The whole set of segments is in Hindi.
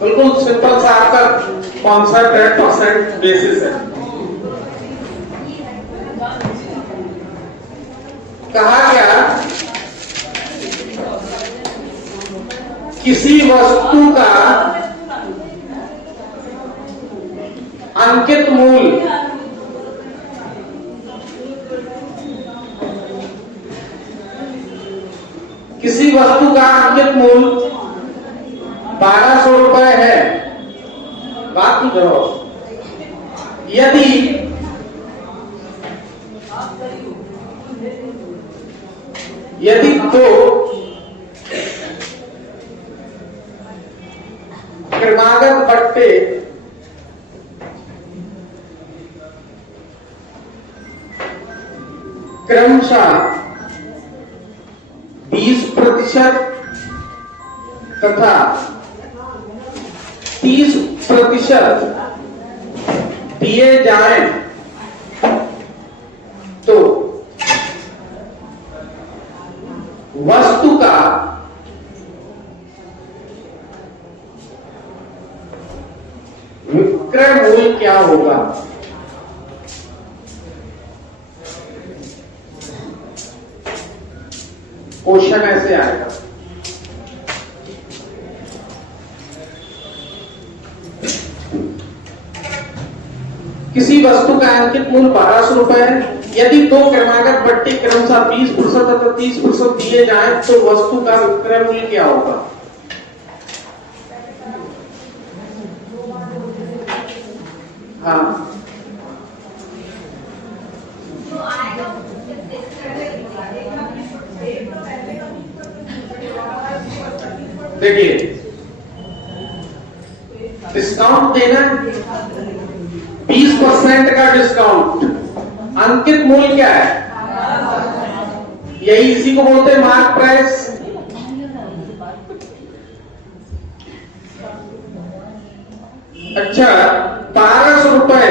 बिल्कुल सिंपल सा आपका कॉन्सेप्ट है, परसेंट बेसिस है। कहा गया किसी वस्तु का अंकित मूल्य किसी वस्तु का अंकित मूल्य 1200 रुपए है। बात की करो, यदि दो क्रमागत पट्टे क्रमशः 20% तथा 30% दिए जाएं तो वस्तु का विक्रय मूल्य क्या होगा? क्वेश्चन ऐसे आएगा। किसी वस्तु का अंकित मूल्य 1200 रुपए है। यदि दो क्रमागत पट्टे क्रमशः 20% तथा 30% दिए जाएं तो वस्तु का विक्रय मूल्य क्या होगा? हाँ, देखिए डिस्काउंट देना 20% का डिस्काउंट, अंकित मूल्य क्या है? यही इसी को बोलते हैं मार्क प्राइस। अच्छा, 1200 रुपए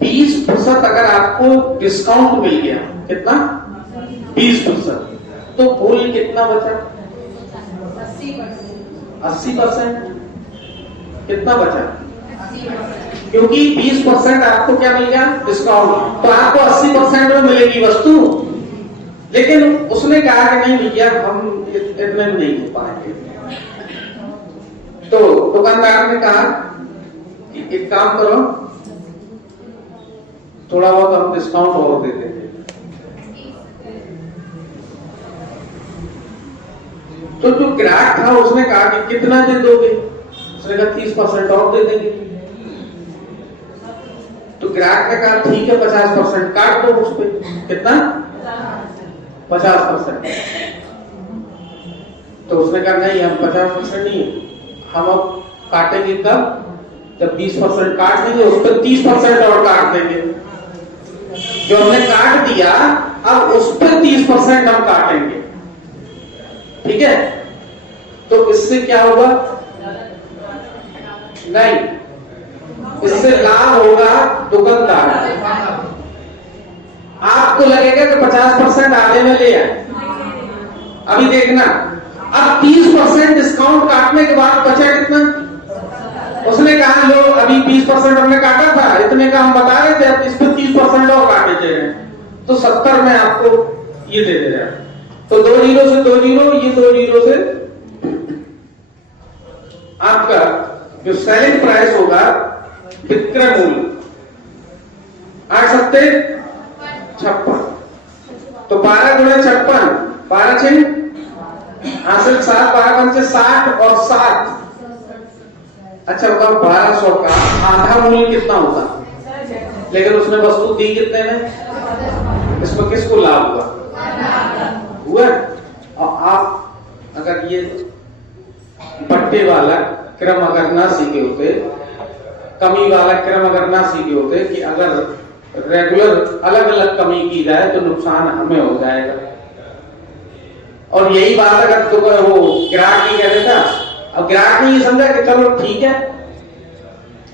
20% अगर आपको डिस्काउंट मिल गया, कितना? 20%, तो मूल्य कितना बचा? 80%। कितना बचा? क्योंकि 20% आपको क्या मिल गया? डिस्काउंट। तो आपको 80% में मिलेगी वस्तु, लेकिन उसने कहा कि नहीं भैया हम इतने में नहीं हो पाएंगे। तो दुकानदार ने कहा कि एक काम करो, थोड़ा बहुत हम डिस्काउंट और दे देंगे। तो जो ग्राहक था उसने कहा कि कितना दे दोगे? उसने कहा 30% और दे देंगे। तो ग्राहक ने कहा ठीक है 50% काट दो उस पर। कितना? 50%। तो उसने कहा नहीं, हम 50% नहीं, हम अब काटेंगे कब? जब 20% काट देंगे उस पर 30% और काट देंगे। जो हमने काट दिया अब उस पर 30% हम काटेंगे। ठीक है? तो इससे क्या होगा? नहीं, इससे लाभ होगा दुकानदार। आपको लगेगा कि 50% आधे में ले आए। अभी देखना, अब 30% डिस्काउंट काटने के बाद बचा कितना? उसने कहा लो अभी 20% हमने काटा था, इतने का हम बता रहे थे, अब इस पर 30% और काटे दे रहे हैं, तो 70 में आपको ये दे रहे हैं। तो 2 जीरो से 2 जीरो, ये 2 जीरो से आपका जो सेलिंग प्राइस होगा, विक्रय मूल्य 8×7=56। तो 12 × 56, 12 6 हासिल 7, 12 × 60 और 7। अच्छा होगा 1200 का आधा मूल्य कितना होगा? लेकिन उसने वस्तु दी कितने में? इसमें किसको लाभ हुआ? और आप अगर ये पट्टे वाला क्रम अगर ना सीखे होते, कमी वाला क्रम अगर ना सीखे होते कि अगर रेगुलर अलग अलग कमी की जाए तो नुकसान हमें हो जाएगा। और यही बात अगर तो वो ग्राहक ही कह देता, अब ग्राहक ने ये समझा कि चलो ठीक है,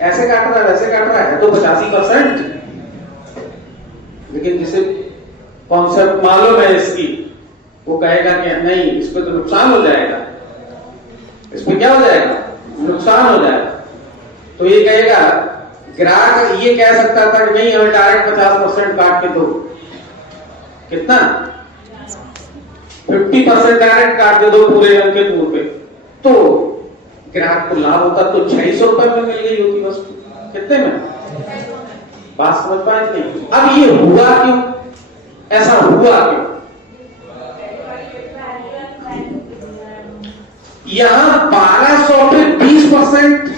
ऐसे काट रहा है वैसे काट रहा है तो 85%, लेकिन जिसे कॉन्सेप्ट मालूम है इसकी, वो कहेगा कि नहीं इस पे तो नुकसान हो जाएगा। इस पे क्या हो जाएगा? नुकसान हो जाएगा। तो ये कहेगा, ग्राहक ये कह सकता था कि नहीं हमें डायरेक्ट 50% काट के दो, कितना 50% डायरेक्ट काट के दो पूरे अंकित मूल्य पे, तो ग्राहक को लाभ होता, तो 600 रुपए में मिल गई होती वस्तु। कितने में? बात समझ पाए नहीं? अब ये हुआ क्यों, ऐसा हुआ क्यों? यहां 1200 पे 20%,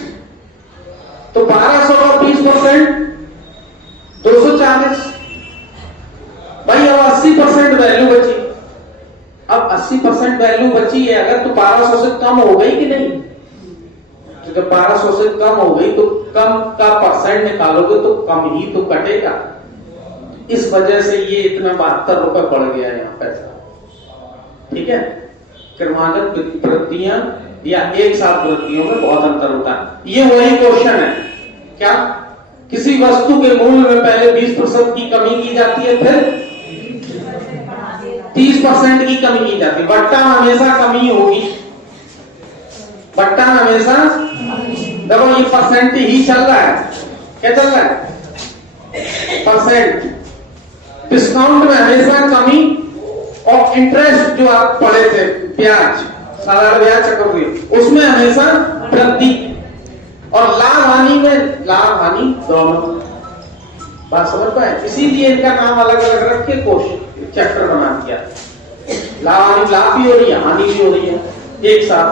तो 1200 का 20% 240, भाई अब 80% वैल्यू बची। अब 80% वैल्यू बची है अगर, तो 1200 से कम हो गई कि नहीं? तो जब 1200 से कम हो गई तो कम का परसेंट निकालोगे तो कम ही तो कटेगा। इस वजह से ये इतना 72 रुपए बढ़ गया यहाँ पैसा। ठीक है, क्रमागत वृद्धियां या एक साथ वृद्धियों में बहुत अंतर होता है। ये वही क्वेश्चन है क्या, किसी वस्तु के मूल्य में पहले 20% की कमी की जाती है, फिर 30% की कमी की जाती है। बट्टा हमेशा कमी होगी, बट्टा हमेशा, देखो ये परसेंट ही चल रहा है, क्या चल रहा है? परसेंट। डिस्काउंट में हमेशा कमी, और इंटरेस्ट जो आप पढ़े थे, ब्याज, साधारण ब्याज, चक्रवृद्धि, उसमें हमेशा वृद्धि, और लाभ हानि में लाभ हानि दोनों। बात समझ पाए? इसीलिए इनका नाम अलग अलग रख के क्वेश्चन चैप्टर बना दिया। लाभ हानि, लाभ भी हो रही है, हानि भी हो रही है एक साथ,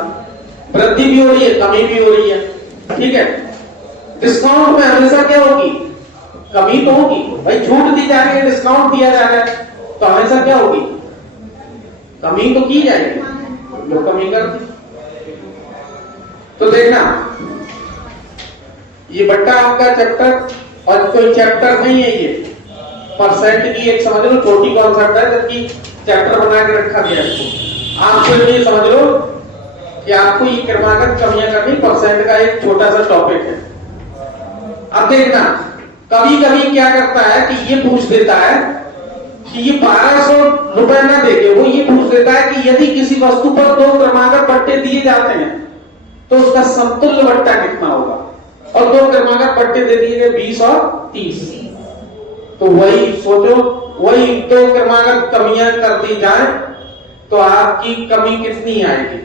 वृद्धि भी हो रही है, कमी भी हो रही है। ठीक है, डिस्काउंट में हमेशा क्या होगी? कमी तो होगी भाई, छूट दी जा रही है, डिस्काउंट दिया जा रहा है, तो हमेशा क्या होगी? कमी तो की जाएगी, लोग कमी करते। तो देखना, ये बट्टा आपका चैप्टर, और कोई चैप्टर नहीं है ये, परसेंट की एक समझ लो छोटी कॉन्सेप्ट है, जबकि चैप्टर बना के रखा गया है। आपको ये समझ लो कि आपको ये क्रमागत कमियां करनी, परसेंट का एक छोटा सा टॉपिक है। अब देखना, कभी कभी क्या करता है कि ये पूछ देता है कि ये 1200 रुपए ना देके वो ये पूछ देता है कि यदि किसी वस्तु पर 2 क्रमागत बट्टे दिए जाते हैं तो उसका समतुल्य बट्टा कितना होगा, और 2 क्रमागत बट्टे दे दिए गए 20 और 30, तो वही सोचो, वही 2 क्रमागत कमियां कर दी जाए तो आपकी कमी कितनी आएगी?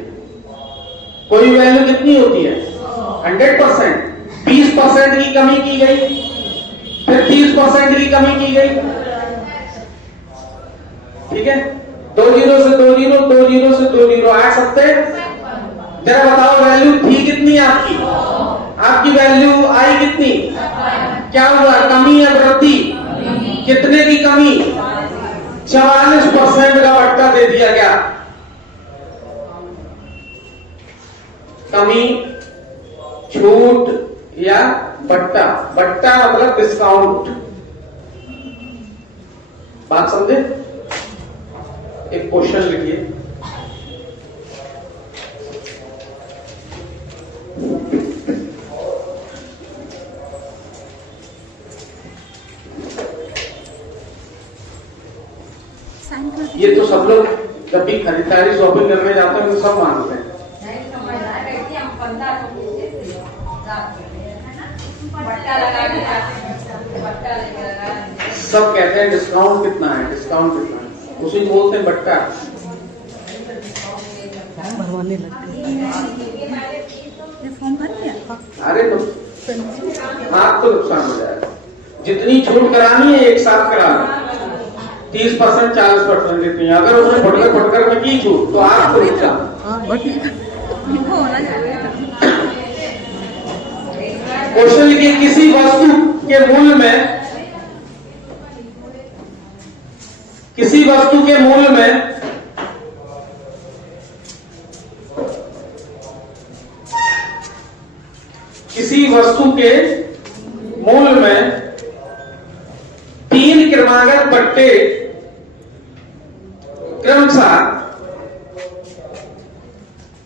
कोई वैल्यू कितनी होती है? 100%। 20% की कमी की गई, फिर 30% की कमी की गई। ठीक है, 2 जीरो से 2 जीरो, 2 जीरो से 2 जीरो, 8 सकते। जरा बताओ वैल्यू थी कितनी आपकी? आपकी वैल्यू आई कितनी? क्या हुआ, कमी या वृद्धि? कितने की कमी? 44% का बट्टा दे दिया गया। कमी, छूट या बट्टा? बट्टा मतलब डिस्काउंट। बात समझे? एक क्वेश्चन लिखिए, ये तो सब लोग जब भी खरीदारी शॉपिंग करने जाते हैं तो सब मांगते हैं। सब कहते हैं डिस्काउंट कितना है, डिस्काउंट कितना है, उसी को बोलते हैं बट्टा। भरवाने लगते अरे तो आपको नुकसान हो जाएगा। जितनी छूट करानी है एक साथ करा लो, 30%, 40% जितनी, अगर उसने फटकर में की छूट तो आपको नुकसान। क्वेश्चन लिखिए, किसी वस्तु के मूल्य में, किसी वस्तु के मूल्य में किसी वस्तु के मूल्य में 3 क्रमागत बट्टे क्रमशः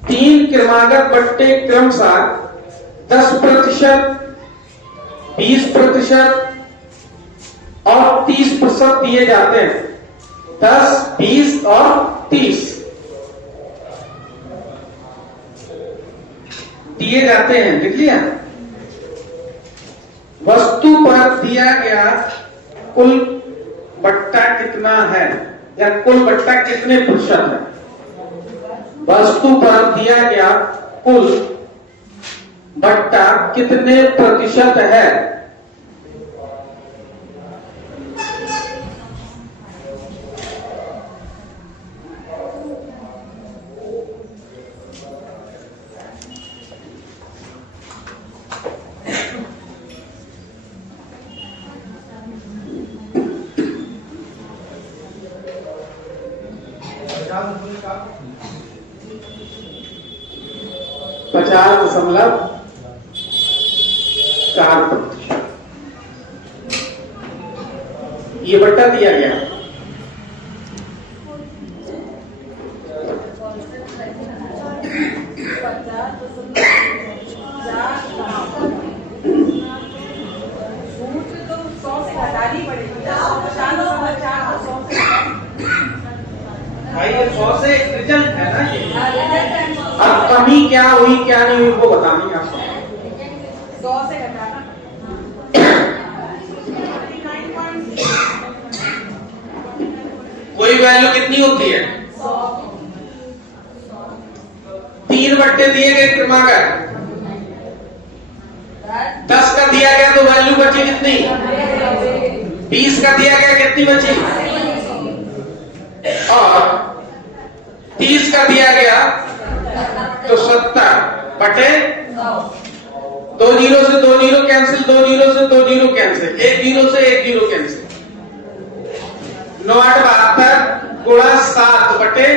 3 क्रमागत बट्टे क्रमशः 10%, 20% और 30% दिए जाते हैं। 10, 20 और 30। दिए जाते हैं, लिख लिया। वस्तु पर दिया गया कुल बट्टा कितना है, या कुल बट्टा कितने प्रतिशत है। वस्तु पर दिया गया कुल बट्टा कितने प्रतिशत है। पचास दशमलव 4%। ये बट्टा दिया गया। भाई ये 100 से रिजल्ट है ना ये। अब कमी क्या हुई क्या नहीं हुई वो बतानी है आपको। 100 से घटाना कोई वैल्यू कितनी होती है। 3 बट्टे दिए गए क्रमांक, 10 का दिया गया तो वैल्यू बची कितनी। 20 का दिया गया कितनी बची, और 30 का दिया गया तो 70 बटे 2 जीरो से 2 जीरो कैंसिल, 2 जीरो से 2 जीरो कैंसिल, 1 जीरो से 1 जीरो कैंसिल। 9 8 72 गुणा 7 बटे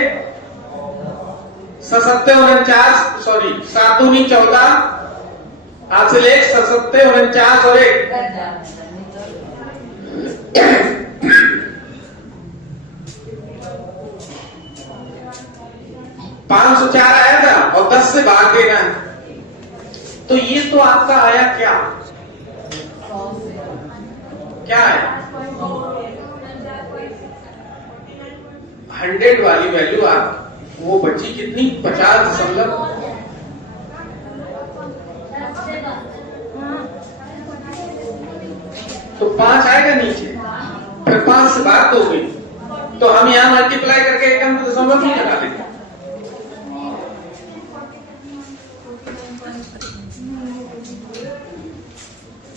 77 49, सॉरी 7 दूनी 14, हासिल 1 77 49 और 1 504 आया था और 10 से भाग देना है। तो ये तो आपका आया क्या, क्या है 100 वाली वैल्यू आप वो बची कितनी 50 तो 5 आएगा नीचे, फिर 5 से भाग दोगे तो हम यहां मल्टीप्लाई करके 1 दशमलव नहीं लगा देंगे।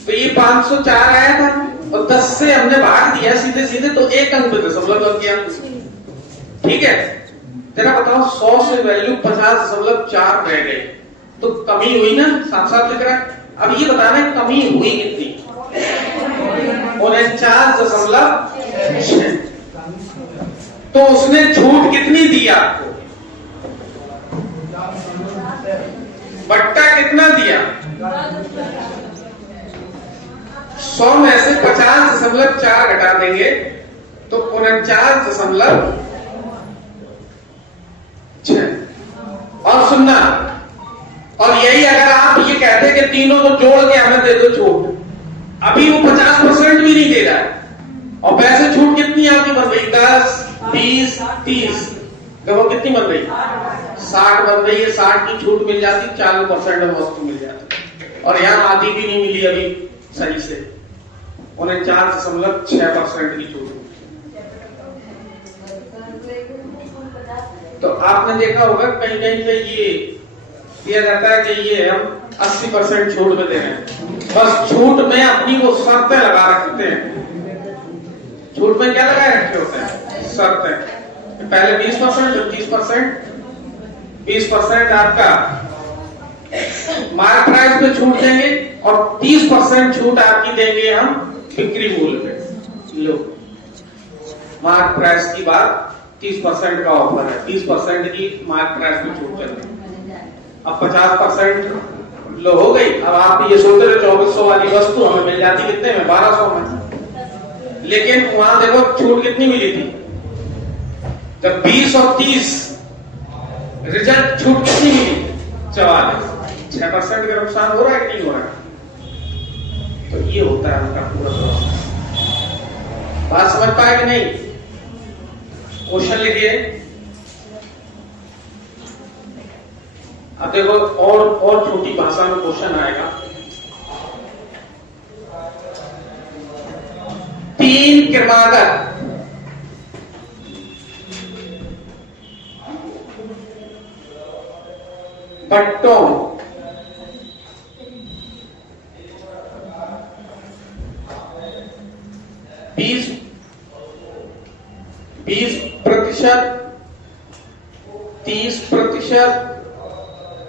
तो ये 504 आया था और 10 से हमने भाग दिया सीधे सीधे, तो 1 अंक पे दशमलव लग गया। ठीक है, तेरा बताओ 100 से वैल्यू 50.4 रह गई, तो कमी हुई ना, साथ साथ लिख रहा है। अब ये बताना है कमी हुई कितनी, 49.6। तो उसने छूट कितनी दी आपको, बट्टा कितना दिया। 100 में से 50.4 घटा देंगे तो 49.6। और सुनना, और यही अगर आप ये कहते कि तीनों को जोड़ के हमें दे दो छूट, अभी वो 50% भी नहीं दे रहा है, और वैसे छूट कितनी आपकी बन रही 10 20 30, देखो कितनी बन रही 60 बन रही है। 60 की छूट मिल जाती 40% में वस्तु मिल जाती, और यहाँ आधी भी नहीं मिली अभी सही से, 49.6% की छूट। तो आपने देखा होगा कहीं कहीं पे ये दिया जाता है कि ये हम 80% छूट में दे रहे हैं, बस छूट में अपनी वो शर्तें लगा रखते हैं। छूट में क्या लगा रखे होते हैं, शर्तें। पहले 20%, फिर 30%, 20% आपका मार्क प्राइस पे छूट देंगे, और 30% छूट आपकी देंगे हम बिक्री मूल्य पे। लो, मार्क प्राइस की बात 30% का ऑफर है, 30% की मार्क प्राइस पे छूट कर देंगे। अब 50% लो हो गई। अब आप ये सोच रहे 2400 वाली वस्तु हमें मिल जाती कितने में, 1200 में, लेकिन वहां देखो छूट कितनी मिली थी, जब 20 और 30 रिजल्ट छूट कितनी मिली 44। 6% का नुकसान हो रहा है कि नहीं हो रहा है। तो ये होता है उनका पूरा प्रोसेस। बात समझ पाए कि नहीं। क्वेश्चन लिखिए, अब देखो और छोटी भाषा में क्वेश्चन आएगा। 3 क्रमागत बट्टों बीस 20%, 30%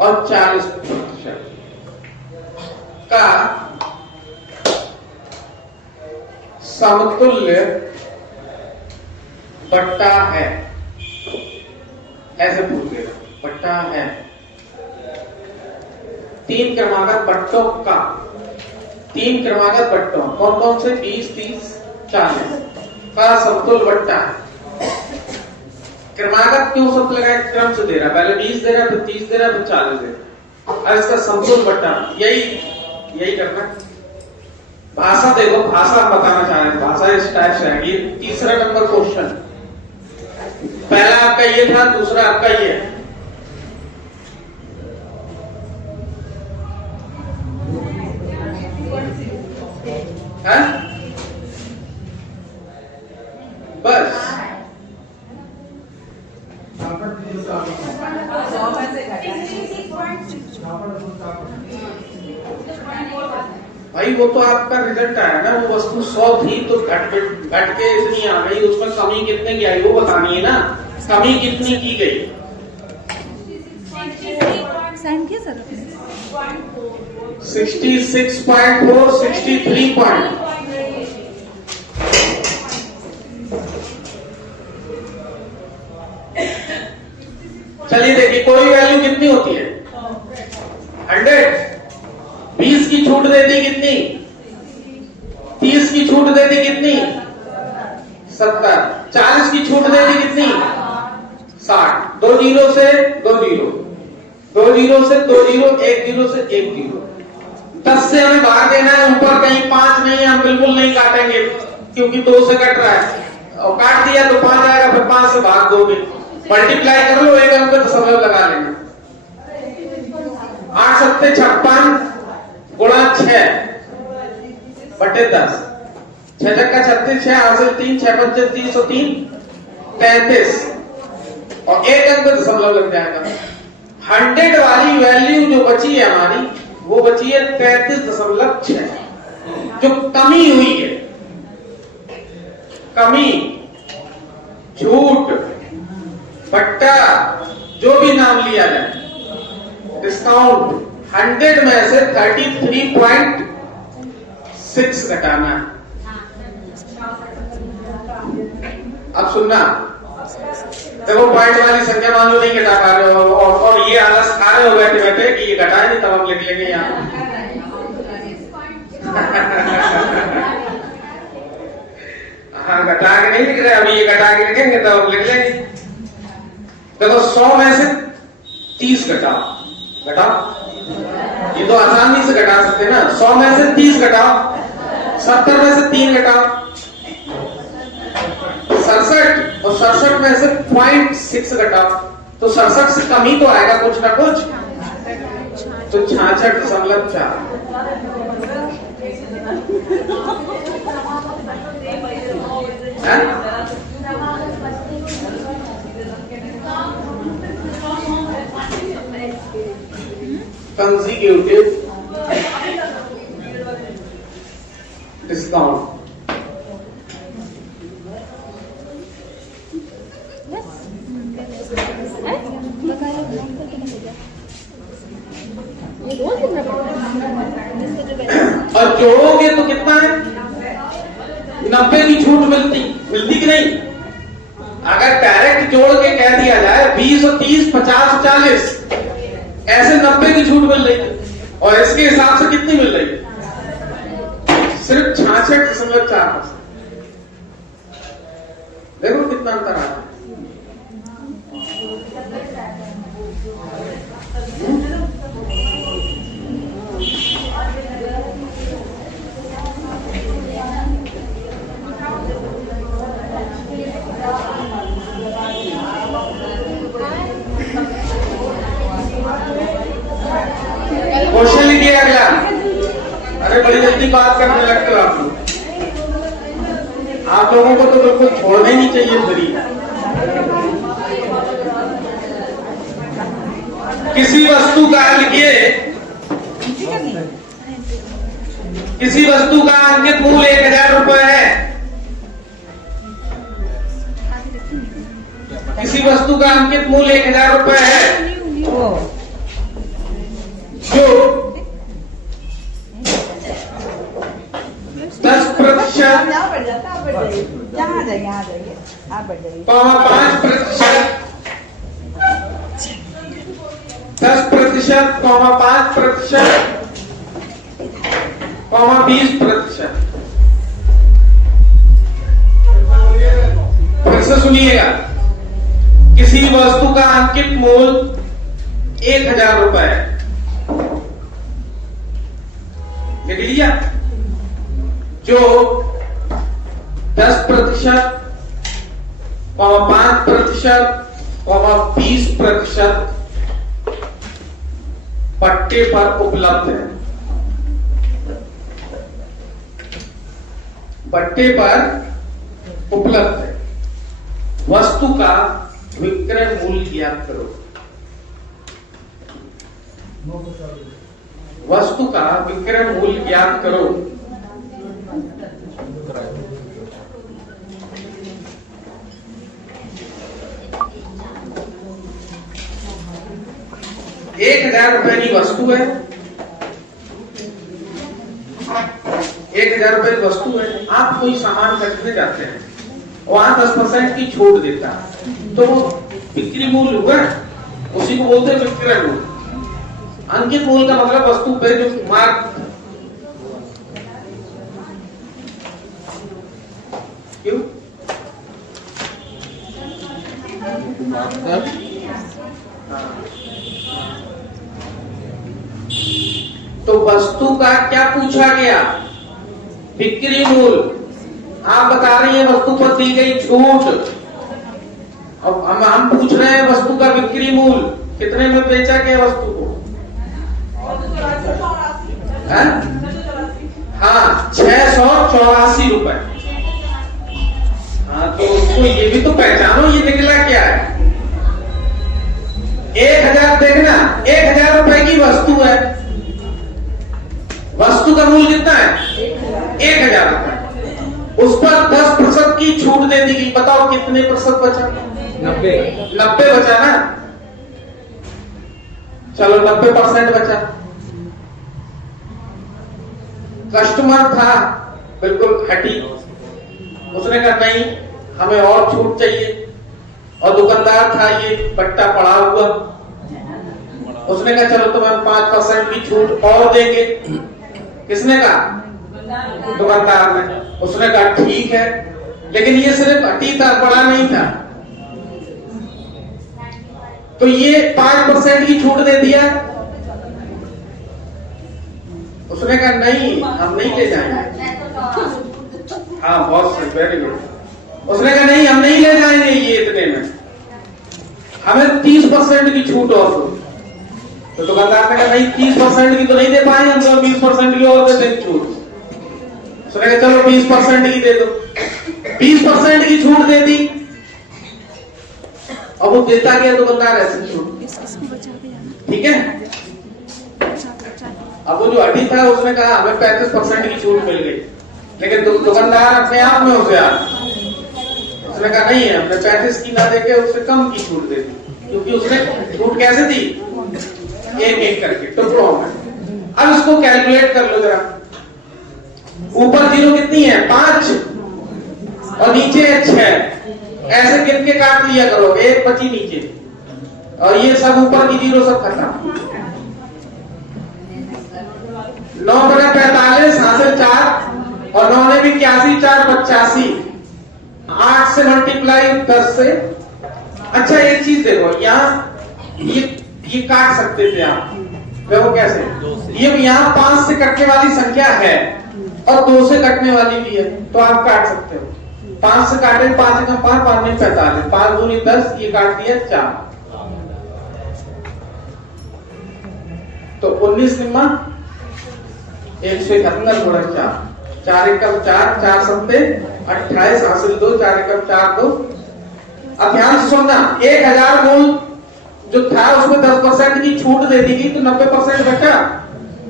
और 40% का समतुल्य बट्टा है, ऐसे पूछेगा। बट्टा है 3 क्रमागत बट्टों का, 3 क्रमागत बट्टों कौन कौन से, 20, 30, 40 का समतुल्य बट्टा है। क्रमागत क्यों शब्द लगाए, क्रम से दे रहा, पहले 20 दे रहा, फिर 30 दे रहा, फिर 40 दे रहा, और इसका समतुल्य बट्टा यही करना। भाषा देखो, भाषा हम बताना चाह रहे हैं, भाषा इस टाइप से है। ये तीसरा नंबर क्वेश्चन, पहला आपका ये था, दूसरा आपका ये है। बस भाई वो तो आपका रिजल्ट आया ना, वो वस्तु 100 थी तो घट के इतनी आ गई, उसमें कमी कितने की आई वो बतानी है ना, कमी कितनी की गई। साइन किया सर 66.4, 63 पॉइंट। चलिए देखिए, कोई वैल्यू कितनी होती है, 100। 20 की छूट दे दी कितनी, 30 की छूट दे दी कितनी, 70। 40 की छूट दे दी कितनी, 60। 2 जीरो से 2 जीरो, 2 जीरो से 2 जीरो, 1 जीरो से 1 जीरो। 10 से हमें भाग देना है, ऊपर कहीं 5 नहीं है, हम बिल्कुल नहीं काटेंगे क्योंकि 2 से कट रहा है, और काट दिया तो 5 आएगा, फिर 5 से भाग दोगे, मल्टीप्लाई कर लो, एक अंक दशमलव लगा लेना। 8 सत्ते 56 गुणा 6 बटे 10, 6 छक्का 36, 6 हासिल 3, 6 पंचे 303, 33, और एक अंक दशमलव लग जाएगा। 100 वाली वैल्यू जो बची है हमारी, वो बची है 33.6, जो कमी हुई है। कमी, झूठ, बट्टा, जो भी नाम लिया जाए, डिस्काउंट, 100 में से 33.6 घटाना है। अब सुनना, देखो पॉइंट वाली संख्या मान लो नहीं घटा पा रहे हो, और ये आलस खा रहे हो बैठे बैठे कि ये घटाए नहीं, तब हम लिख लेंगे यहाँ। हाँ, घटा के नहीं लिख रहे, अभी ये घटा के लिखेंगे तब हम लिख लेंगे। देखो 100 में से 30 घटाओ, ये तो आसानी से घटा सकते हैं ना। 100 में से 30 घटाओ, 70 में से 3 घटाओ, 67, और 67 में से 0.6 घटाओ, तो 67 से कम ही तो आएगा कुछ ना कुछ, तो 66.4। Consecutive discount. और जोड़ोगे तो कितना है, 90 की छूट मिलती कि नहीं। अगर डायरेक्ट जोड़ के कह दिया जाए 20 और 30, 50 और 40, ऐसे 90 की छूट मिल रही है, और इसके हिसाब से कितनी मिल रही है, सिर्फ 66.4%। देखो कितना अंतर आता है। लिखिए अगला। अरे बड़ी जल्दी बात करने लगते हो आप लोग। आप लोगों को तो बिल्कुल छोड़ना ही नहीं चाहिए फ्री। किसी वस्तु का लिखिए, किसी वस्तु का अंकित मूल्य 1000 रुपए है। किसी वस्तु का अंकित मूल्य 1000 रुपए है जो 10% यहाँ बैठ जाता, आप बैठ जाइए, यहाँ आ जाइए, यहाँ आ जाइए, आप बैठ जाइए। 5%, 10%, 5%, 20%। फिर से सुनिएगा, किसी वस्तु का अंकित मूल्य 1000 रुपए है। लिख लिया? जो 10%, 5%, 20% पट्टे पर उपलब्ध है। पट्टे पर उपलब्ध है। वस्तु का विक्रय मूल्य ज्ञात करो। वस्तु का विक्रय मूल्य ज्ञात करो। ₹1000 की वस्तु है। 1000 रुपए की वस्तु है। आप कोई सामान खरीदने जाते हैं, वहां 10% की छूट देता है, तो वो बिक्री मूल्य हुआ, उसी को बोलते हैं विक्रय मूल्य। अंकित मूल्य का मतलब वस्तु पे जो मार्क, क्यों? तो वस्तु का क्या पूछा गया? बिक्री मूल्य। आप बता रही हैं वस्तु पर दी गई छूट। अब हम पूछ रहे हैं वस्तु का बिक्री मूल्य कितने में बेचा गया वस्तु को? हाँ, 684 रुपए। हाँ, तो उसको ये भी तो पहचानो, ये निकला क्या है? 1000 देखना, 1000 रुपए की वस्तु है। वस्तु का मूल्य कितना है? 1000 रुपए। उस पर 10% की छूट दे दी गई। बताओ कितने प्रतिशत बचा? 90 बचा ना। चलो 90% बचा। कस्टमर था बिल्कुल हटी, उसने कहा नहीं हमें और छूट चाहिए। और दुकानदार था ये बट्टा पड़ा हुआ, उसने कहा चलो तुम्हें 5% की छूट और देंगे। किसने कहा? दुकानदार ने। उसने कहा ठीक है, लेकिन ये सिर्फ हटी था, बड़ा नहीं था। तो ये 5% की छूट दे दिया। उसने कहा नहीं हम नहीं ले जाएंगे। हाँ बहुत सही, वेरी गुड। उसने कहा नहीं हम नहीं ले जाएंगे ये इतने में, हमें 30% की छूट और दो। तो दुकानदार ने कहा नहीं 30% की तो नहीं दे पाएंगे हम, तो 20% की और दे देंगे छूट। उसने कहा चलो 20% की दे दो। 20% की छूट दे दी। अब वो देता गया दुकानदार ऐसे छूट, ठीक है। अब वो जो हटी था उसने कहा हमें 35% की छूट मिल गई, लेकिन दुकानदार अपने आप में हो गया। उसने कहा नहीं है, हमने 35 की ना देके उससे कम की छूट दे दी, क्योंकि उसने छूट कैसे दी? एक एक करके टुकड़ों में। अब इसको कैलकुलेट कर लो जरा। ऊपर 0 कितनी है? 5 और नीचे है 6। ऐसे गिन के काट लिया करो, एक बची नीचे और ये सब ऊपर की 0 सब खत्म। 9/45 हासिल 4 और 9 ने भी 81, 4 85। 8 से मल्टीप्लाई 10 से। अच्छा एक चीज देखो, यहाँ ये काट सकते थे आप, देखो कैसे। ये यहाँ 5 से कटने वाली संख्या है और 2 से कटने वाली भी है, तो आप काट सकते हो। 5 से काटे 5 से 5, 5 में 45, 5 दूनी 10, ये काट दिया 4। तो 19 निम्मा 171 गुणा 4, 4 एकम 4, 4 सत्ते 28, हासिल 2, 4 एकम 4 2। अब ध्यान से सुनना, 1000 मूल जो था उसमें 10% की छूट दे दी गई तो 90% बचा।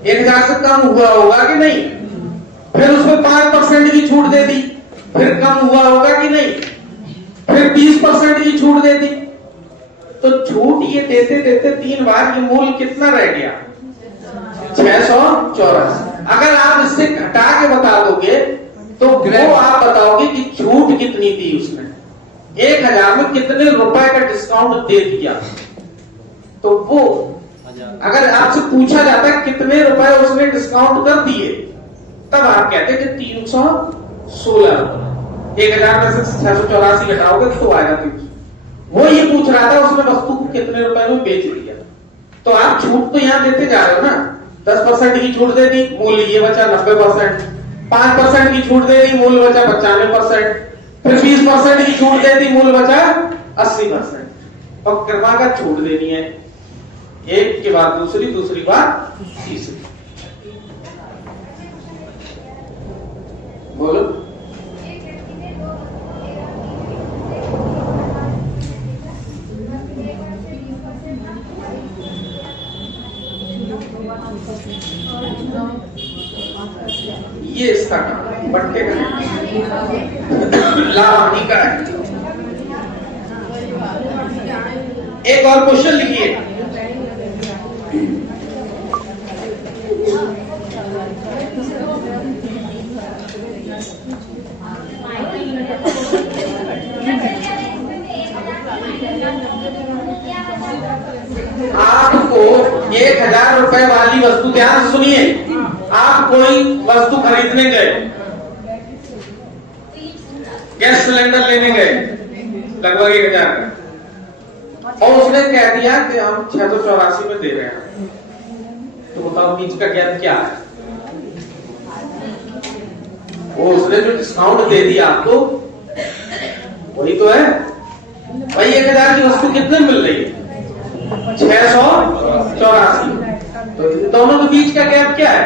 1000 से कम हुआ होगा कि नहीं? फिर उसमें 5% की छूट दे दी, फिर कम हुआ होगा कि नहीं? फिर 20% की छूट दे दी। तो छूट ये देते देते 3 बार ये मूल कितना रह गया? 684। अगर आप इससे घटा के बता दोगे तो वो आप बताओगे कि छूट कितनी थी उसने, 1000 में कितने रुपए का डिस्काउंट दे दिया। तो वो अगर आपसे पूछा जाता है कितने रुपए उसने डिस्काउंट कर दिए, तब आप कहते कि 316 रुपए। 1000 में से 684 घटाओगे तो आएगा 300। वो ये पूछ रहा था उसने वस्तु को कितने रुपए में बेच दिया। तो आप छूट तो यहां देते जा रहे हो ना, 10% की छूट दे दी, मूल्य ये बचा 90%। 5% की छूट दे दी, मूल्य बचा 95%। फिर 20% की छूट दे दी, मूल्य बचा 80%। और क्रमागत छूट देनी है, एक के बाद दूसरी, दूसरी बात तीसरी। बोलो। ये इसका काम बट्टे का लाभानी का है। एक और क्वेश्चन लिखिए। आपको 1000 रुपए वाली वस्तु, ध्यान से सुनिए, आप कोई वस्तु खरीदने गए, गैस सिलेंडर लेने गए लगभग 1000 का, और उसने कह दिया कि हम 684 में दे रहे हैं। तो बताओ बीच का ज्ञान क्या है? वो उसने जो डिस्काउंट दे दिया आपको वही तो है भाई। 1000 की वस्तु कितने मिल रही है? 684। तो दोनों के बीच का गैप क्या है?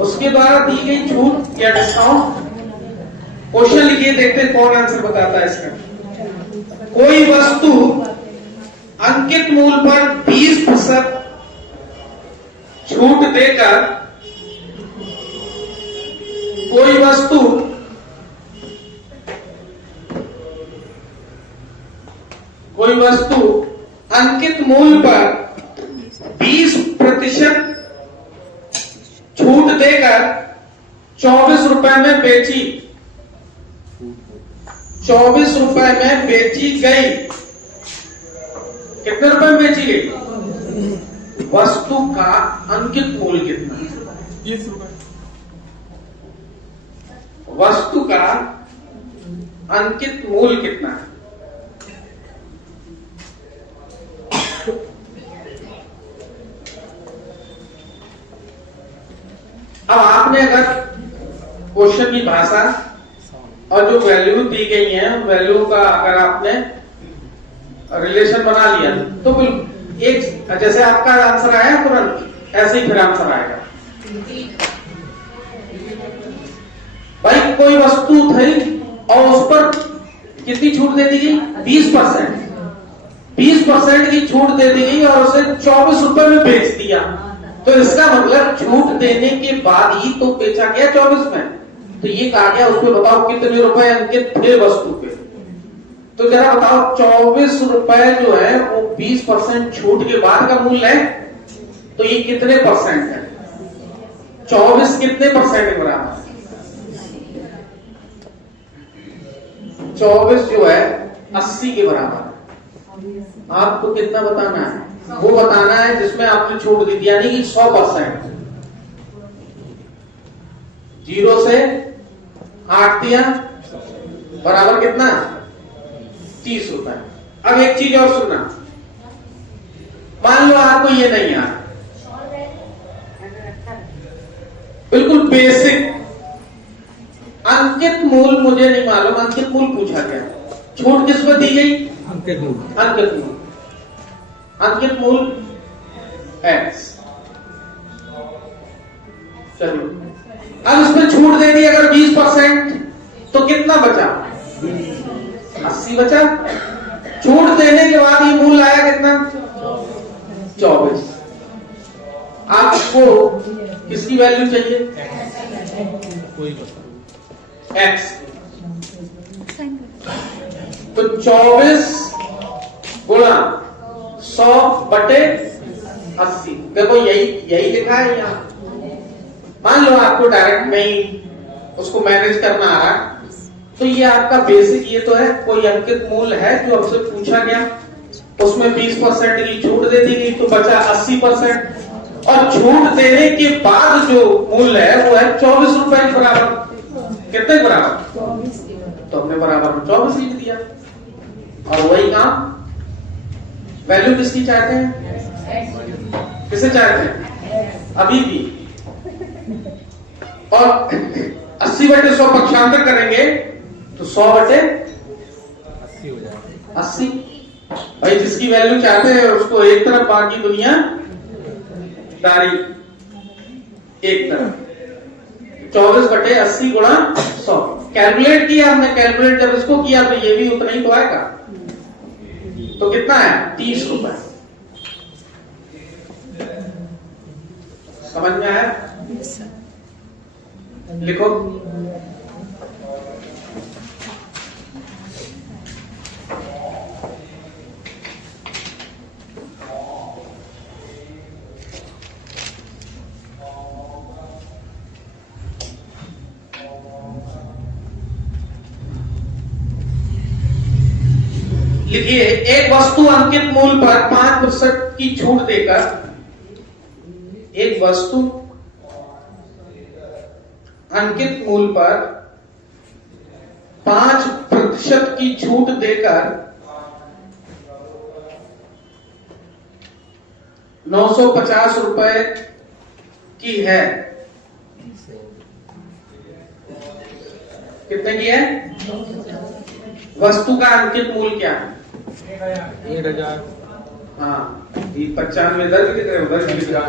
उसके द्वारा दी गई छूट या डिस्काउंट। क्वेश्चन लिखिए, देखते हैं कौन आंसर बताता है इसका। कोई वस्तु अंकित मूल्य पर 20% छूट देकर, कोई वस्तु अंकित मूल्य पर 20% छूट देकर 24 रुपए में बेची, 24 रुपए में बेची गई। कितने रुपए में बेची गई? वस्तु का अंकित मूल्य कितना? 20 रुपए। वस्तु का अंकित मूल्य कितना है? अब आपने अगर क्वेश्चन की भाषा और जो वैल्यू दी गई है, वैल्यू का अगर आपने रिलेशन बना लिया तो बिल्कुल एक, जैसे आपका आंसर आया तुरंत ऐसे ही फिर आंसर आएगा। भाई कोई वस्तु थी और उस पर कितनी छूट दे दी गई? 20%। 20% की छूट दे दी गई और उसे 24 रुपए में बेच दिया। तो इसका मतलब छूट देने के बाद ही तो बेचा गया 24 में। तो ये कहा गया उसमें बताओ कितने रुपए अंकित थे वस्तु पे। तो जरा बताओ 24 रुपए जो है वो 20% छूट के बाद का मूल्य है, तो ये कितने परसेंट है? 24 कितने परसेंट के बराबर? 24 जो है 80 के बराबर। आपको कितना बताना है? वो बताना है जिसमें आपने छूट दी थी, यानी कि 100%। 0 से 8 दिया बराबर कितना? 30 रुपए। अब एक चीज और सुनना, मान लो आपको ये नहीं आ, बिल्कुल बेसिक अंकित मूल्य मुझे नहीं मालूम, अंकित मूल्य पूछा गया, छूट किस पर दी गई? अंकित मूल्य। अंकित मूल्य, अंकित मूल्य X। चलो अब इसमें छूट दे दी अगर 20%, तो कितना बचा? 80 बचा। छूट देने के बाद ये मूल्य आया कितना? 24। आपको किसकी वैल्यू चाहिए? x। तो 24 गुणा 100 बटे 80। देखो यही लिखा है यहाँ। मान लो आपको डायरेक्ट नहीं उसको मैनेज करना आ रहा है, तो ये आपका बेसिक ये तो है। कोई अंकित मूल्य है जो आपसे पूछा गया, उसमें 20% की छूट दे दी गई, तो बचा 80%। और छूट देने के बाद जो मूल्य है वो है 24 रुपए के बराबर। कितने के बराबर? तो हमने बराबर में 24 लिख दिया। और वही काम, वैल्यू किसकी चाहते हैं? किसे चाहते हैं? अभी भी। और 80 बटे 100 पक्षांतर करेंगे तो 100 बटे 80। भाई जिसकी वैल्यू चाहते हैं उसको एक तरफ, बाकी दुनिया दारी एक तरफ। 24 बटे 80 गुणा 100 कैलकुलेट किया हमने। कैलकुलेट जब इसको किया तो ये भी उतना ही तो आएगा। तो कितना है? 30 रुपए। समझ में आया? लिखो। लिखिए, एक वस्तु अंकित मूल्य पर 5% की छूट देकर, एक वस्तु अंकित मूल्य पर 5% की छूट देकर 950 रुपए की है। कितने की है? वस्तु का अंकित मूल्य क्या है? 1000। हाँ, 95 इधर भी लिख रहे, उधर भी लिख रहा।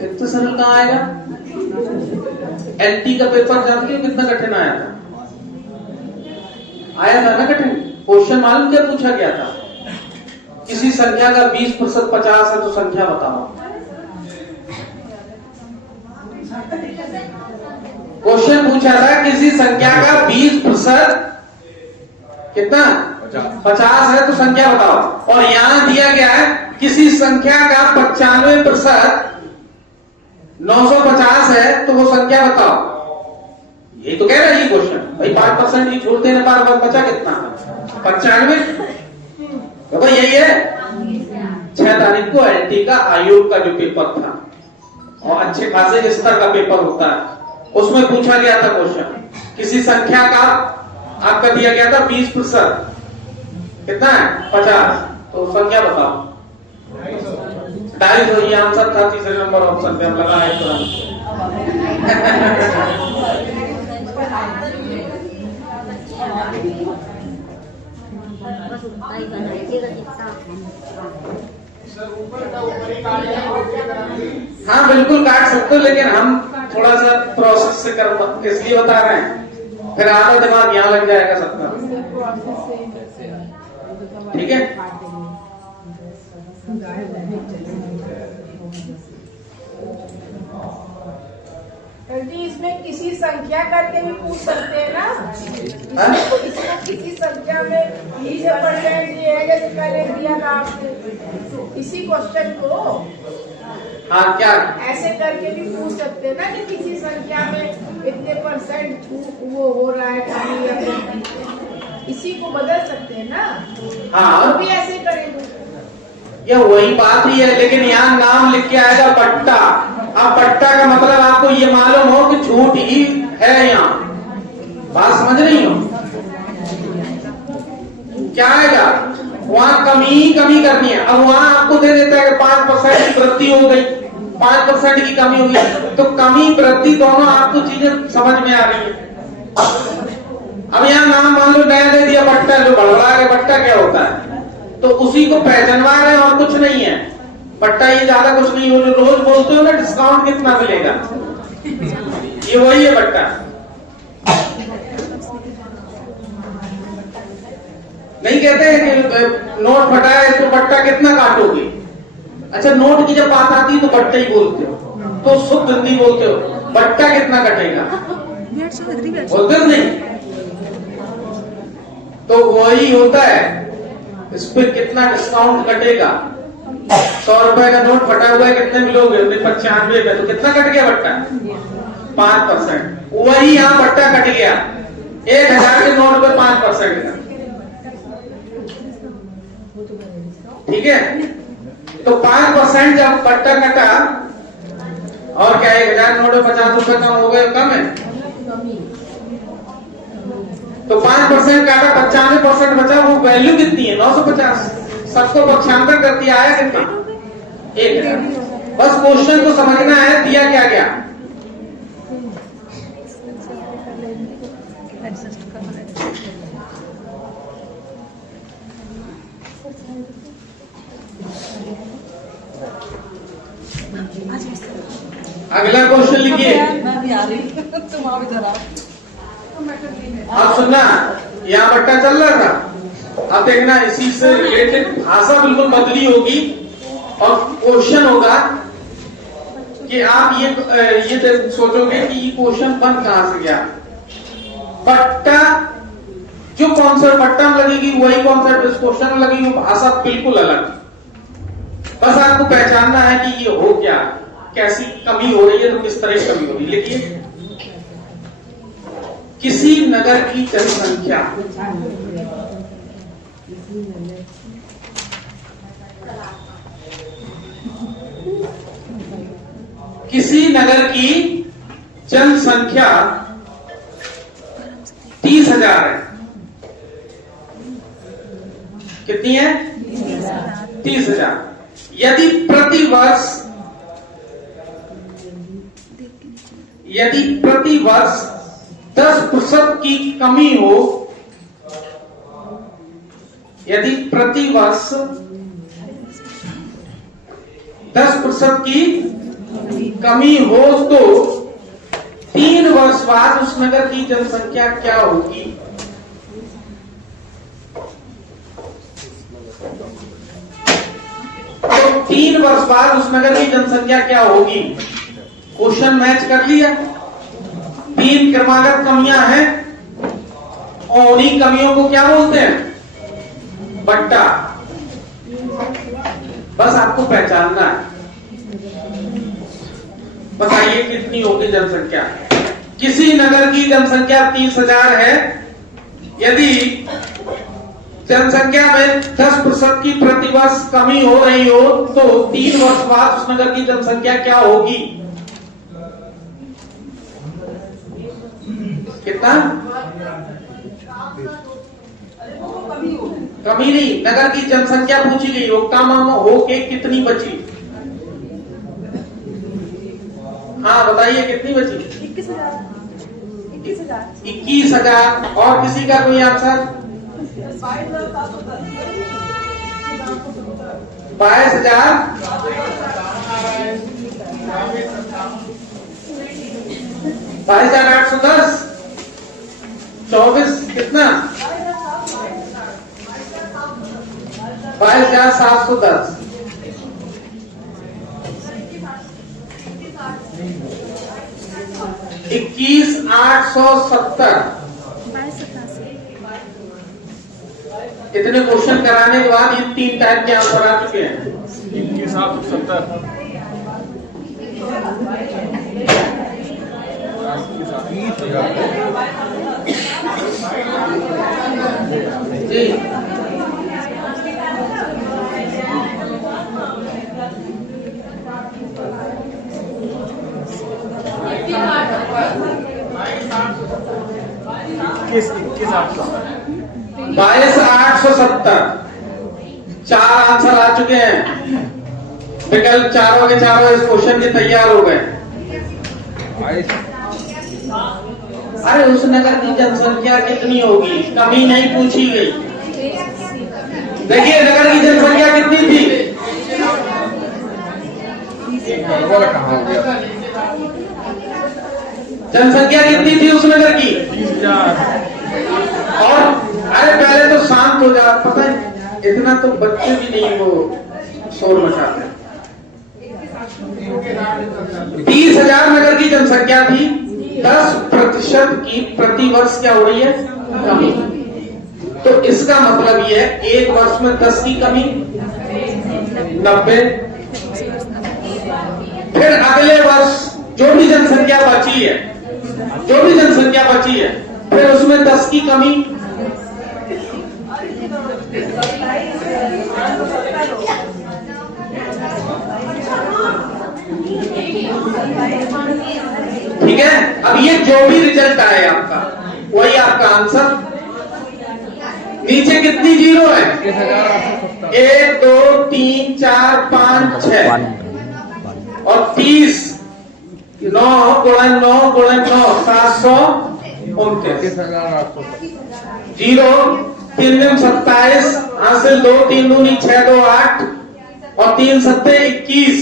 इतना सरल कहाँ आएगा? एलटी का पेपर जानते हो कितना कठिन आया था? आया था ना कठिन। क्वेश्चन मालूम क्या पूछा गया था? किसी संख्या का 20% 50 है तो संख्या बताओ। क्वेश्चन पूछा था किसी संख्या का 20% कितना? 50 है तो संख्या बताओ। और यहां दिया गया है किसी संख्या का 95% 950 है तो वो संख्या बताओ। ये तो कह रहा है ये क्वेश्चन। भाई 5% की छूट देने पर बचा कितना? 95। देखो यही है। 6 तारीख को एलटी का आयोग का जो पेपर था, और अच्छे खासे स्तर का पेपर होता है, उसमें पूछा गया था क्वेश्चन। किसी संख्या का आपका दिया गया था 20%, कितना है? 50, तो संख्या बताओ। 250। ये आंसर था तीसरे नंबर ऑप्शन पे, हम लगाए तुरंत। हाँ बिल्कुल काट सकते हो, लेकिन हम थोड़ा सा प्रोसेस से कर इसलिए बता रहे हैं, फिर आधा दिमाग यहाँ लग जाएगा सबका। ठीक है। इसमें किसी संख्या करके भी पूछ सकते हैं ना? इसको किसी संख्या में 20% ये है, जैसे पहले दिया था आपने इसी क्वेश्चन को। हाँ क्या ऐसे करके भी पूछ सकते हैं ना कि किसी संख्या में इतने % वो हो रहा है कमी, या इसी को बदल सकते हैं ना? हाँ वो भी ऐसे करेंगे। यह वही बात ही है, लेकिन यहाँ नाम लिख के आएगा पट्टा। अब पट्टा का मतलब आपको ये मालूम हो कि छूट ही है यहाँ। बात समझ रही हो? क्या आएगा? वहां कमी करनी है। अब वहां आपको दे देता है कि 5% की वृद्धि हो गई, 5% की कमी हो गई, तो कमी वृद्धि दोनों आपको चीजें समझ में आ रही है। जो बड़बड़ा के बट्टा क्या होता है, तो उसी को पहचानवा रहे हैं और कुछ नहीं है। बट्टा ये ज्यादा कुछ नहीं हो, जो रोज बोलते हो ना डिस्काउंट कितना मिलेगा, ये वही है बट्टा। नहीं कहते हैं कि नोट फटा है तो बट्टा कितना काटोगे। अच्छा, नोट की जब बात आती है तो बट्टा ही बोलते हो, तो शुद्ध हिंदी बोलते हो, बट्टा कितना कटेगा बोलते हो नहीं। तो वही होता है, इस पे कितना डिस्काउंट कटेगा। 100 रुपए का नोट फटा हुआ है, कितने मिलोगे 95 में, तो कितना कट गया बट्टा 5%। वही यहाँ बट्टा कट गया 1000 के नोट पे 5% का। ठीक है, तो 5% जब बट्टा कटा, और क्या 1000 नोट में 50 रुपए कम हो गए, कम है। तो 5% काटा, 95% बचा, वो वैल्यू कितनी है 950। सबको पक्षांतर कर दिया, आया कितना 1000। बस क्वेश्चन को समझना है, दिया क्या गया। अगला क्वेश्चन लिखिए। मैं भी आ रही तुम आओ इधर आओ। अब सुनना, यहाँ बट्टा चल रहा था, अब देखना इसी से रिलेटेड भाषा बिल्कुल बदली होगी और क्वेश्चन होगा कि आप ये सोचोगे कि ये क्वेश्चन बन कहां से गया। बट्टा जो कॉन्सेप्ट बट्टा में लगेगी वही कॉन्सेप्ट इस क्वेश्चन में लगेगी, भाषा बिल्कुल अलग। बस आपको पहचानना है कि ये हो क्या, कैसी कमी हो रही है, तो किस तरह की कमी हो रही है। लिखिए, किसी नगर की जनसंख्या किसी नगर की जनसंख्या 30,000 है। कितनी है 30,000। यदि प्रति वर्ष 10% की कमी हो, यदि प्रति वर्ष 10% की कमी हो तो 3 वर्ष बाद उस नगर की जनसंख्या क्या होगी। तो 3 वर्ष बाद उस नगर की जनसंख्या क्या होगी। क्वेश्चन मैच कर लिया। 3 क्रमागत कमियां हैं और उन्हीं कमियों को क्या बोलते हैं, बट्टा। बस आपको पहचानना है। बताइए कितनी होगी जनसंख्या। किसी नगर की जनसंख्या 30,000 है। यदि जनसंख्या में 10% की प्रतिवर्ष कमी हो रही हो तो 3 वर्ष बाद उस नगर की जनसंख्या क्या होगी। कितना कमी नहीं, नगर की जनसंख्या पूछी गई हो, कम हो के कितनी बची। हाँ बताइए कितनी बची। 21,000। और किसी का कोई आंसर। 22,000। 22,810। 24 कितना 22,710। 21,870। इतने क्वेश्चन कराने के बाद ये 3 टाइप के आंसर आ चुके हैं। 21,870। जी किस 22,870। 4 आंसर आ चुके हैं। विकल्प चारों के चारों इस क्वेश्चन के तैयार हो गए। अरे उस नगर की जनसंख्या कितनी होगी, कमी नहीं पूछी गई। देखिए नगर की जनसंख्या कितनी थी? जनसंख्या कितनी थी उस नगर की? 30,000। और अरे पहले तो शांत हो जा, पता है इतना तो बच्चे भी नहीं वो शोर मचाते। 30,000 नगर की जनसंख्या थी, 10% की प्रतिवर्ष क्या हो रही है? कमी। तो इसका मतलब ये है एक वर्ष में 10 की कमी 90, फिर अगले वर्ष जो भी जनसंख्या बची है, फिर उसमें 10 की कमी, ठीक है। अब ये जो भी रिजल्ट आए आपका वही आपका आंसर। नीचे कितनी जीरो है? 1 2 3 4 5 6 और 30 9 गुणन 9 गुणन 9 729 जीरो 3 दूनी 27 हासिल 2 3 दूनी 6 2 8 और 3 सत्ते 21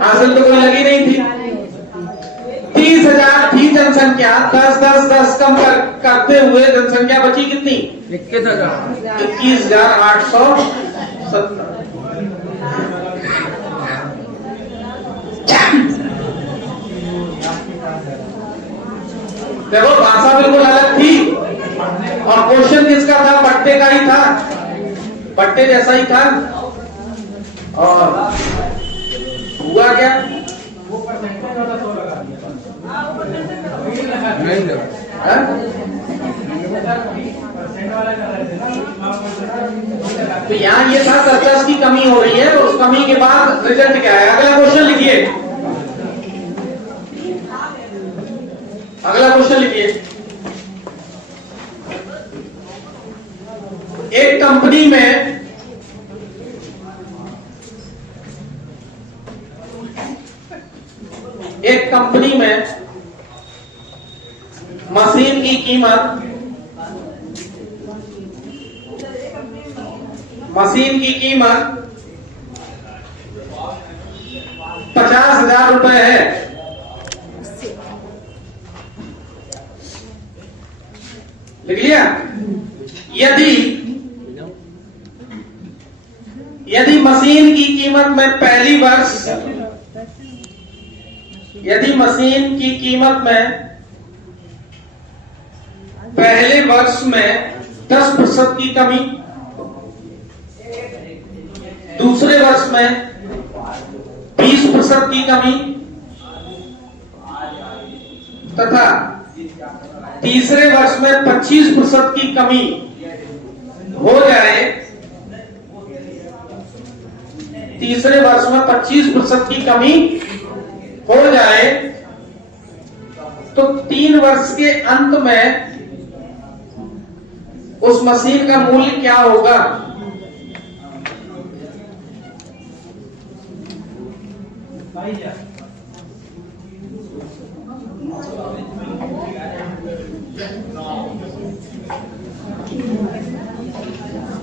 हासिल तो कोई लगी नहीं थी। 30,000 थी जनसंख्या, 10 कम करते हुए जनसंख्या बची कितनी? 21,870। देखो भाषा बिल्कुल अलग थी और क्वेश्चन किसका था? पट्टे का ही था, पट्टे जैसा ही था। और हुआ क्या? तो यहाँ ये था 10 की कमी हो रही है, तो उस कमी के बाद रिजल्ट क्या है? अगला क्वेश्चन लिखिए, अगला क्वेश्चन लिखिए। एक कंपनी में मशीन की कीमत 50,000 रुपए है। लिख लिया? यदि मशीन की कीमत में पहली वर्ष, यदि मशीन की कीमत में पहले वर्ष में 10% की कमी, दूसरे वर्ष में 20% की कमी तथा तीसरे वर्ष में 25% की कमी हो जाए, तीसरे वर्ष में 25% की कमी हो जाए तो 3 वर्ष के अंत में उस मशीन का मूल्य क्या होगा?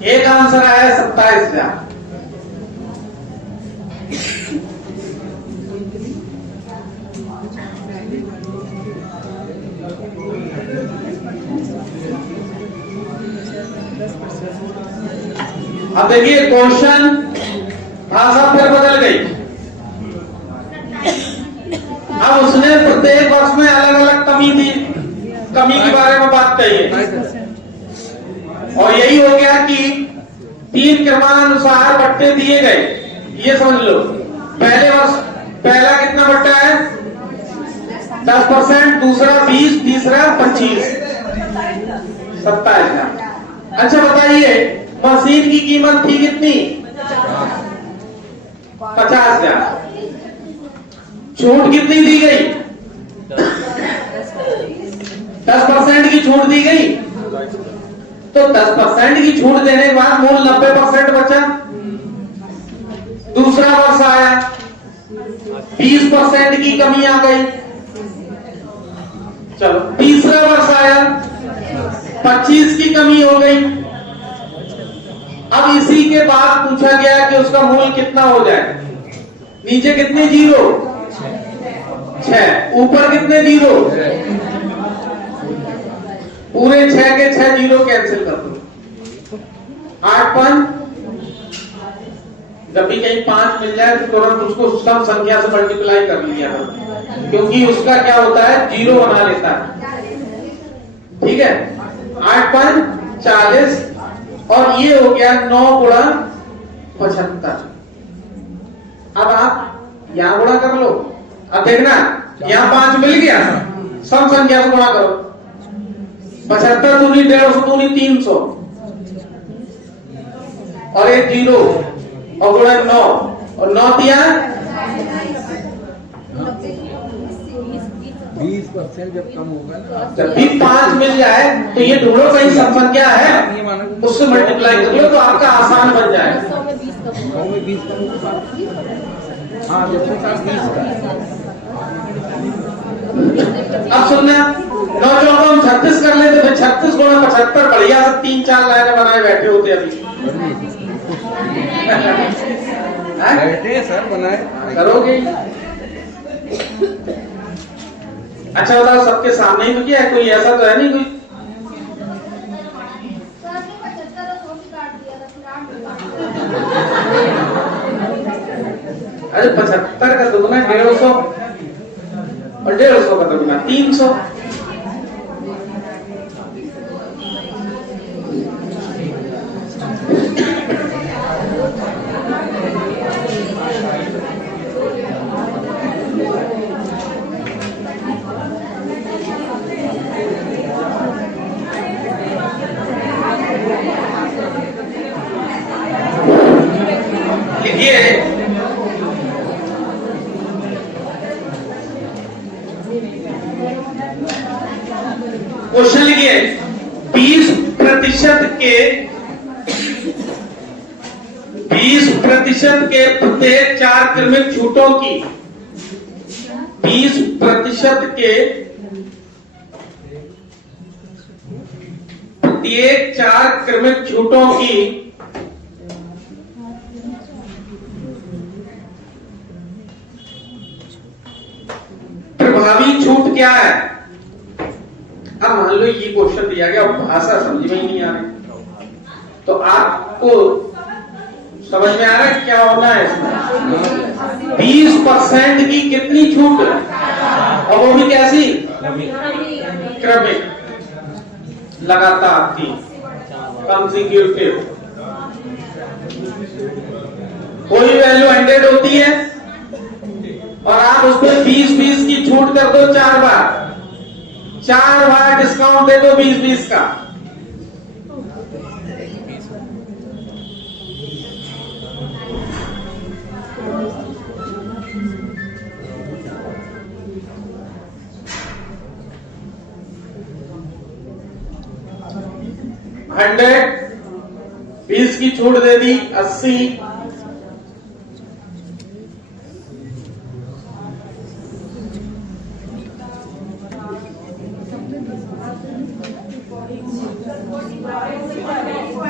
एक आंसर आया 27,000। अब देखिए क्वेश्चन भाषा फिर बदल गई। अब उसने प्रत्येक वर्ष में अलग अलग कमी के बारे में बात कही है और यही हो गया कि 3 क्रमानुसार बट्टे दिए गए। ये समझ लो, पहले वर्ष पहला कितना बट्टा है? 10%, दूसरा 20, तीसरा 25, 27,000। अच्छा बताइए, मशीन की कीमत थी कितनी? 50,000। छूट कितनी दी गई? 10% की छूट दी गई। तो 10% की छूट देने के बाद मूल 90% बचा। दूसरा वर्ष आया, 20% की कमी आ गई। चलो तीसरा वर्ष आया, 25 की कमी हो गई। अब इसी के बाद पूछा गया कि उसका मूल कितना हो जाए। नीचे कितने जीरो? 6। ऊपर कितने जीरो? पूरे 6 के 6 जीरो कैंसिल कर दो। 8 5। जब भी कहीं 5 मिल जाए तो तुरंत उसको सम संख्या से मल्टीप्लाई कर लिया करो, क्योंकि उसका क्या होता है, जीरो बना लेता है। ठीक है, 8 5 40 और ये हो गया 9 गुणा 75। अब आप यहां गुणा कर लो। अब देखना यहां 5 मिल गया, सम संख्या से गुणा करो। 75 दूनी 150 दूनी 300 और एक जीरो और गुणा 9 और 9 दिया 20% जब कम होगा ना, जब भी 5 मिल जाए तो ये ढूंढो कहीं सम संख्या है, उससे मल्टीप्लाई कर लो तो आपका आसान बन जाएगा। 100 में 20 कम होगा। हाँ, जब से 20 का। अब सुनना, 9 चौकों हम 36 कर लेते, फिर 36 गुणा 75 बढ़िया से 3-4 लाइनें बनाए बैठे होते अभी। बैठे सर बनाए करोगे? अच्छा बताओ, सबके सामने ही तो किया है, कोई ऐसा तो है नहीं कोई? अरे 75 का दुगुना 150 और 150 का दुगुना 300। लिखिए, क्वेश्चन लिखिए, 20% के प्रत्येक 4 क्रमिक छूटों की 20% के प्रत्येक 4 क्रमिक छूटों की प्रभावी छूट क्या है? अब मान लो ये क्वेश्चन दिया गया, भाषा समझ में ही नहीं आ रही, तो आपको समझ में आ रहा है क्या होना है इसमें? 20% की कितनी छूट, और वो भी कैसी? क्रमिक, लगातार की, कंसेक्यूटिव। कोई वैल्यू 100 होती है और आप उसमें 20-20 की छूट कर दो 4 बार डिस्काउंट दे दो 20-20 का। $100, 20 की छूट दे दी 80,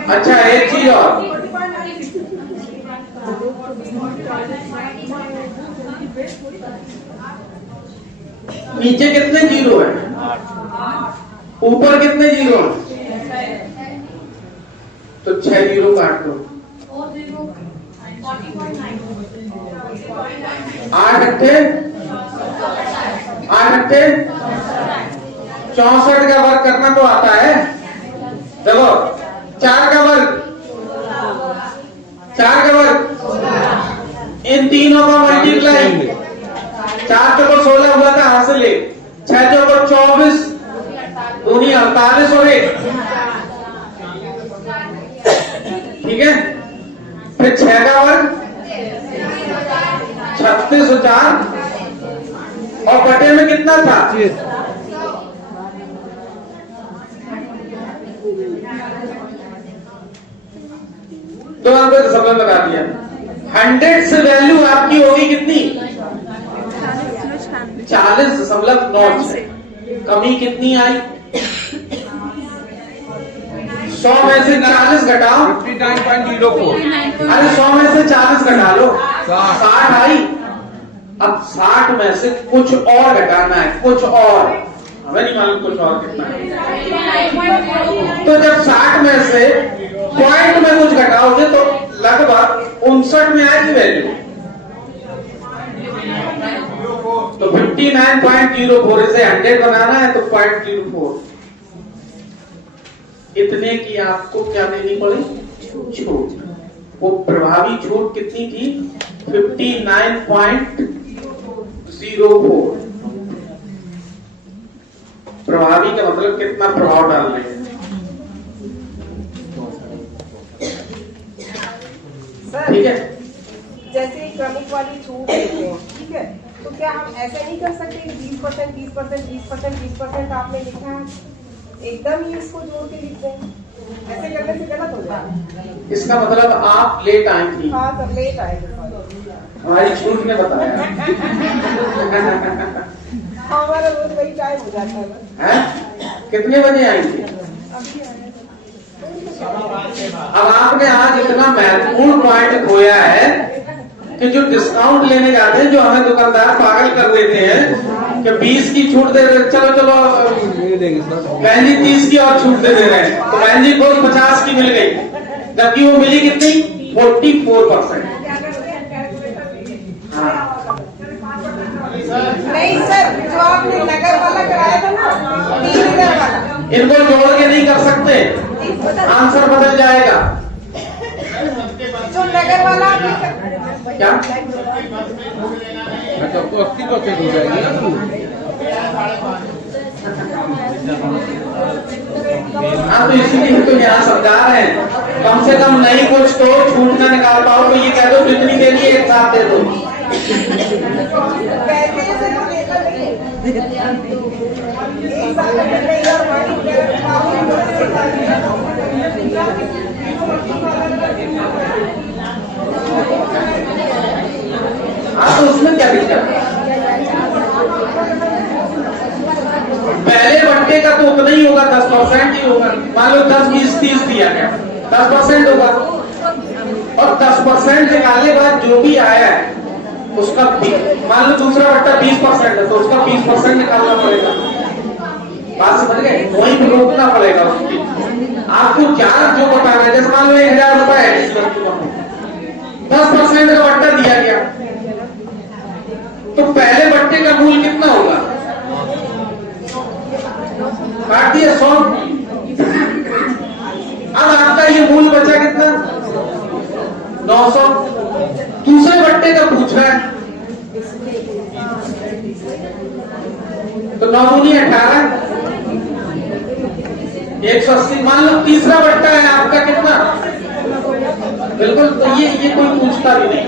अच्छा एक चीज और, नीचे कितने जीरो है, ऊपर कितने जीरो है, तो 6 जीरो काट दो। 8 अट्ठे 64 का वर्ग करना तो आता है। देखो 4 का वर्ग, इन तीनों का मल्टीप्लाई, 4 चौको 16 हुआ था हासिल, 6 चौको 24, दूनी 48 और 1, ठीक है। फिर 6 का वर्ग 36 और 4 और बटे में कितना था, तो आपको सबने बता दिया। 100 से वैल्यू आपकी होगी कितनी, 40.96। कमी कितनी आई, 100 में से 40 घटाओ, 59.04। अरे 100 में से 40 घटा लो, 60 60 आई। अब 60 में से कुछ और घटाना है, कुछ और, हमें नहीं मालूम कुछ और कितना है। तो जब 60 में से पॉइंट में कुछ घटाओगे तो लगभग 59 में आएगी वैल्यू। तो 59.04 इसे 100 बनाना है तो 0.04, इतने की आपको क्या देनी पड़ी? छूट। वो प्रभावी छूट कितनी थी? 59.04। प्रभावी का मतलब कितना प्रभाव डाल रहे हैं। सर, ठीक है, जैसे एक प्रमुख वाली छूट देते हैं, ठीक है, तो क्या हम ऐसा नहीं कर सकते कि 20%, 20%, 20%, 20% आपने लिखा है, एकदम ही इसको जोड़ के लिख दें? ऐसे करने से गलत हो जाएगा। इसका मतलब आप लेट आई थी, हाँ सर, लेट आएगा। हमारी छूट ने बताया हमारा रोज वही टाइम हो जाता है। है? कितने बजे आई थी? अभी आए हैं। अब आपने आज इतना महत्वपूर्ण पॉइंट खोया है कि जो डिस्काउंट लेने जाते हैं, जो हमें दुकानदार पागल कर देते हैं कि 20 की छूट दे रहे, चलो चलो दे देंगे सर। बहन जी 30 की और छूट दे रहे हैं, तो बहन जी को 50 की मिल गई, जबकि वो मिली कितनी? 44%। हाँ, नहीं सर, जो आपने नगर वाला कराया था ना, 3000 वाला, इनको जोड़ के नहीं कर सकते, आंसर बदल जाएगा। जो नगर वाला आपने क्या? अच्छा, तो 80% हो जाएगी ना छूट। हाँ, तो इसीलिए तो यहाँ समझा रहे हैं, कम से कम नहीं कुछ तो छूट ना निकाल पाओ तो ये कह दो जितनी देनी है एक साथ दे दो। पैसे से तो देता नहीं है। एक साथ अगर नहीं और हाँ, तो उसमें क्या दिक्कत है? पहले बट्टे का तो उतना ही होगा, 10% ही होगा। मान लो 10, 20, 30 दिया गया, 10% होगा, और 10% निकालने के बाद जो भी आया है उसका मान लो दूसरा बट्टा 20% है तो उसका 20% निकालना पड़ेगा। बात समझ गए? वहीं पे रोकना पड़ेगा उसकी। आपको चार्ज जो बताना है, जैसे मान लो 1000 रुपए है, 10% का बट्टा दिया गया तो पहले बट्टे का मूल कितना होगा? काट दिया 100। अब आपका ये मूल बचा कितना? 900। दूसरे बट्टे का पूछ रहा है तो 9 दूनी 18, 180। मान लो तीसरा बट्टा है आपका कितना? बिल्कुल, तो ये कोई पूछता भी नहीं।